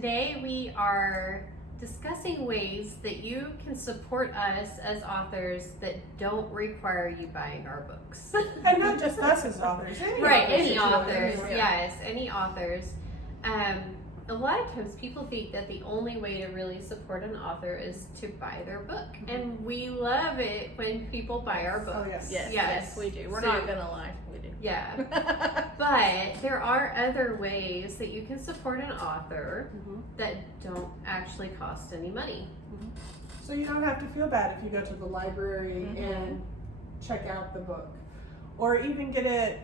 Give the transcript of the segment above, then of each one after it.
Today we are discussing ways that you can support us as authors that don't require you buying our books. And not just us as authors. Any authors, Yeah. yes, any authors. A lot of times people think that the only way to really support an author is to buy their book. And we love it when people buy our books. Oh, yes. Yes, we do. We're not gonna lie, we do. Yeah. But there are other ways that you can support an author that don't actually cost any money. So you don't have to feel bad if you go to the library and check out the book. Or even get it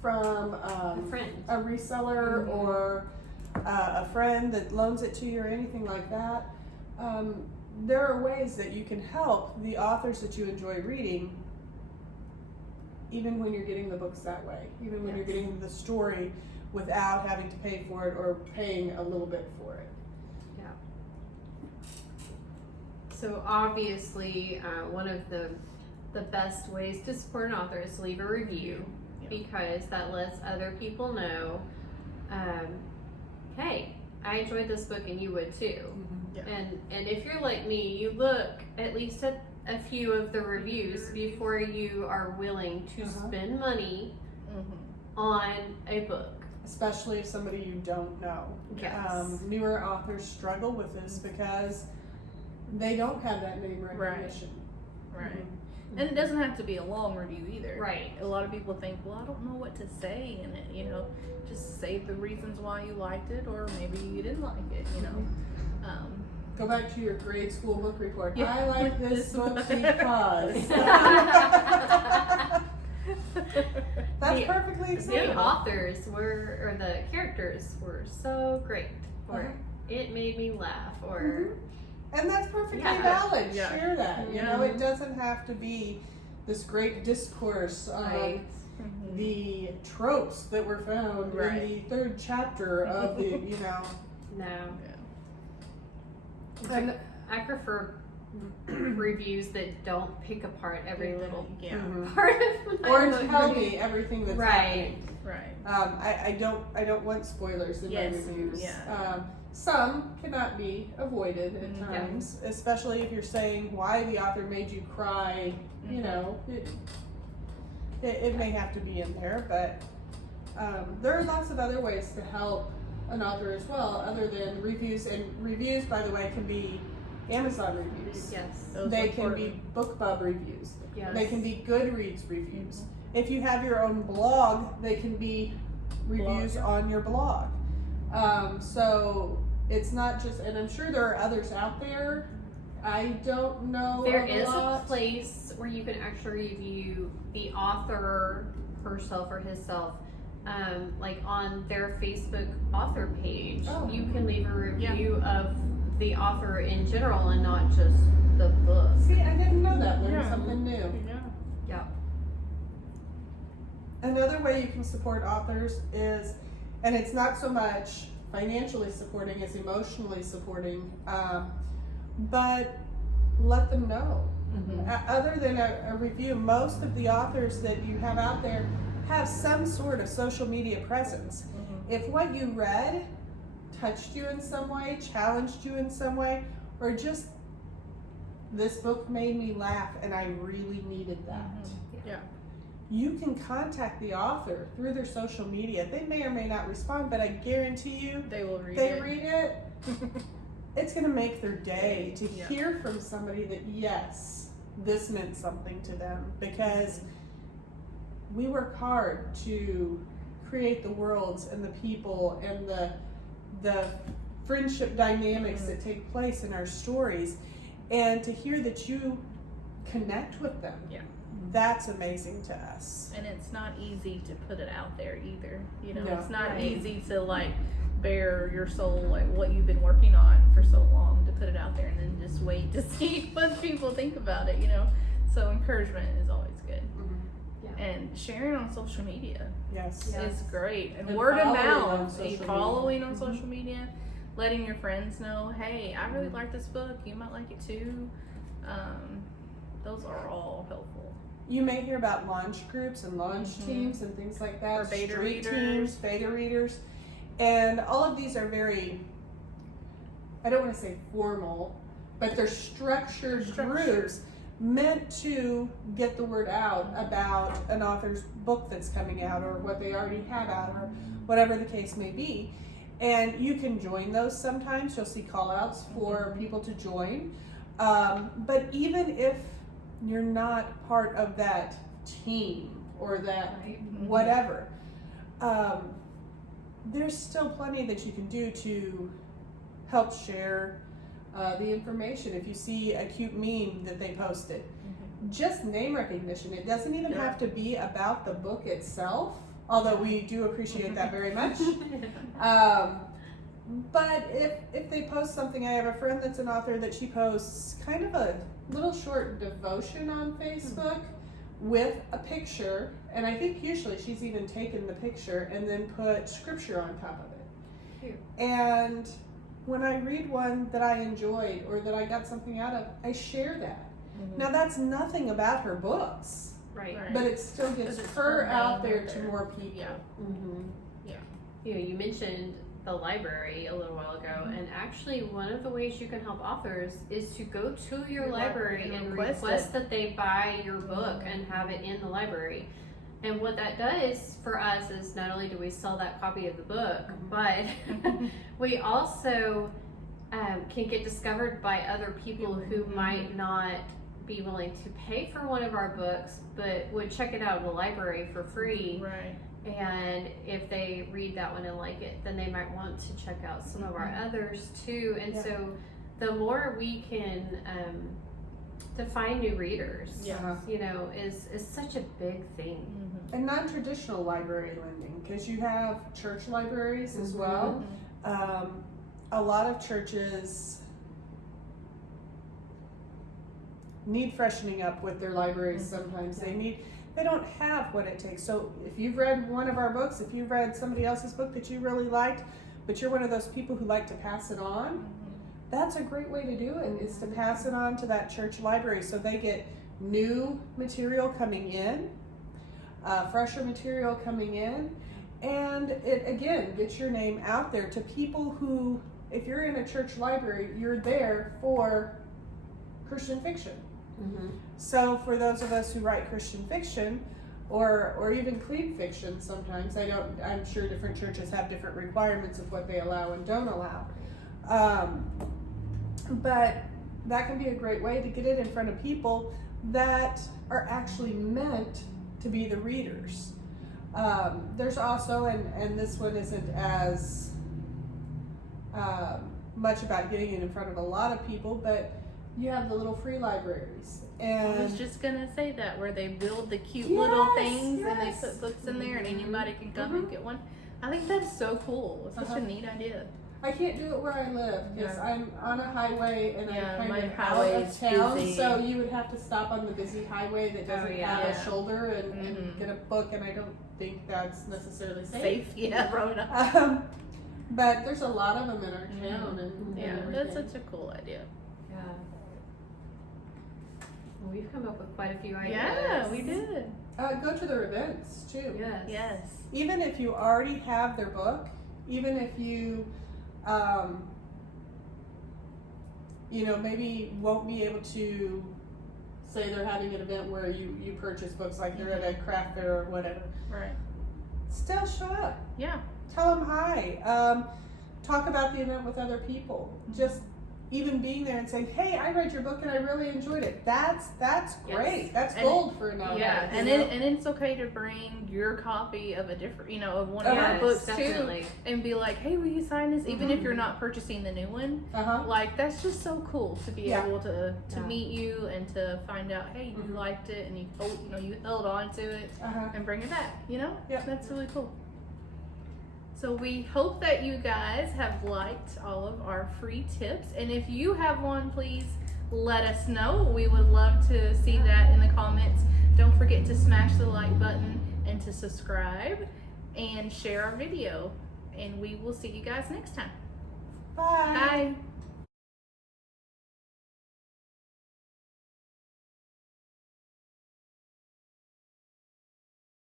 from A friend. a reseller or a friend that loans it to you or anything like that. There are ways that you can help the authors that you enjoy reading, even when you're getting the books that way, even when you're getting the story without having to pay for it or paying a little bit for it. So obviously, one of the best ways to support an author is to leave a review, because that lets other people know, hey, I enjoyed this book and you would too. Yeah. And if you're like me, you look at least at a few of the reviews before you are willing to spend money on a book. Especially if somebody you don't know. Yes. Newer authors struggle with this because they don't have that name recognition. Right. And it doesn't have to be a long review either. Right. A lot of people think, well, I don't know what to say in it, just say the reasons why you liked it, or maybe you didn't like it, Go back to your grade school book report. Yeah. I like this book because. That's perfectly The acceptable. authors or the characters were so great, or it made me laugh, or And that's perfectly Yeah. valid. Yeah. Share that. Yeah. It doesn't have to be this great discourse on Right. the tropes that were found in the third chapter of the, no. And, I prefer reviews that don't pick apart every little Mhm. part of my Or book. tell me everything that's Right. happening. Right. I don't want spoilers in Yes. my reviews. Yeah. Some cannot be avoided at times, especially if you're saying why the author made you cry. It may have to be in there, but there are lots of other ways to help an author as well, other than reviews. And reviews, by the way, can be Amazon reviews. Yes. Those They are can be BookBub reviews. Yes. They can be Goodreads reviews. If you have your own blog, they can be reviews on your blog. So it's not just, and I'm sure there are others out there. I don't know. There of is a lot. place where you can actually review the author herself or himself, like on their Facebook author page. Oh. You can leave a review of the author in general and not just the book. See, I didn't know that. Learned Yeah. something new. Yeah. Another way you can support authors is, and it's not so much financially supporting as emotionally supporting, but let them know. Other than a review, most of the authors that you have out there have some sort of social media presence. If what you read touched you in some way, challenged you in some way, or just this book made me laugh and I really needed that. Yeah. You can contact the author through their social media. They may or may not respond, but I guarantee you They will read they it. read it. It's going to make their day to Yeah. hear from somebody that, yes, this meant something to them, because we work hard to create the worlds and the people and the friendship dynamics that take place in our stories, and to hear that you connect with them. Yeah. That's amazing to us. And it's not easy to put it out there either. No. It's not Right. easy to bare your soul, what you've been working on for so long, to put it out there and then just wait to see what people think about it. So encouragement is always good. And sharing on social media Yes. is great. And And word of following on mouth, social following media. on social media, letting your friends know, hey, I really like this book. You might like it too. Those are all helpful. You may hear about launch groups and launch teams and things like that. Or beta Street readers. teams, beta readers. And all of these are very I don't want to say formal, but they're structured groups meant to get the word out about an author's book that's coming out or what they already have out or whatever the case may be. And you can join those sometimes. You'll see call outs for people to join. But even if you're not part of that team or that whatever, there's still plenty that you can do to help share the information. If you see a cute meme that they posted, just name recognition. It doesn't even have to be about the book itself, although we do appreciate that very much. But if they post something, I have a friend that's an author that she posts kind of a little short devotion on Facebook with a picture, and I think usually she's even taken the picture and then put scripture on top of it. Cute. And when I read one that I enjoyed or that I got something out of, I share that. Now that's nothing about her books, Right. but it still gets Because it's her her out name there out to there. more people. Yeah. Yeah. You know, you mentioned the library a little while ago, and actually one of the ways you can help authors is to go to your library and request that they buy your book and have it in the library. And what that does for us is not only do we sell that copy of the book, but we also can get discovered by other people who might not be willing to pay for one of our books, but would check it out in the library for free. Right. And if they read that one and like it, then they might want to check out some of our others too. And Yeah. so the more we can to find new readers, Yeah. you know, is such a big thing. And non-traditional library lending, because you have church libraries as well. A lot of churches need freshening up with their libraries sometimes. They don't have what it takes. So if you've read one of our books, if you've read somebody else's book that you really liked, but you're one of those people who like to pass it on, that's a great way to do it, is to pass it on to that church library so they get new material coming in, fresher material coming in, and it again gets your name out there to people who, if you're in a church library, you're there for Christian fiction. So for those of us who write Christian fiction, or even clean fiction sometimes, I'm sure different churches have different requirements of what they allow and don't allow. But that can be a great way to get it in front of people that are actually meant to be the readers. There's also, and this one isn't as much about getting it in front of a lot of people, but you have the little free libraries. And I was just gonna say that, where they build the cute Yes, little things and they yes. put books in there and anybody can come and get one. I think that's so cool. It's such a neat idea. I can't do it where I live because I'm on a highway and Yeah, I'm my kind of highway out of is town. busy. So you would have to stop on the busy highway that doesn't have Yeah. a shoulder and get a book, and I don't think that's necessarily Safe, yeah, road up. But there's a lot of them in our town, and Yeah, and that's everything. such a cool idea. Yeah. Well, we've come up with quite a few ideas. Yeah, we did. Go to their events too. Yes. Yes. Even if you already have their book, even if you, maybe won't be able to say they're having an event where you purchase books, like they're at a craft fair or whatever. Right. Still show up. Yeah. Tell them hi. Talk about the event with other people. Just even being there and saying, "Hey, I read your book and I really enjoyed it." That's great. Yes. That's And gold for a novel. Yeah, and it's okay to bring your copy of a different, of one of our Yes, books definitely. too, and be like, "Hey, will you sign this?" Even if you're not purchasing the new one, like that's just so cool to be Yeah. able to Yeah. meet you and to find out, hey, you liked it and you held on to it and bring it back. Yeah. That's really cool. So we hope that you guys have liked all of our free tips, and if you have one, please let us know. We would love to see that in the comments. Don't forget to smash the like button and to subscribe and share our video, and we will see you guys next time. Bye. Bye.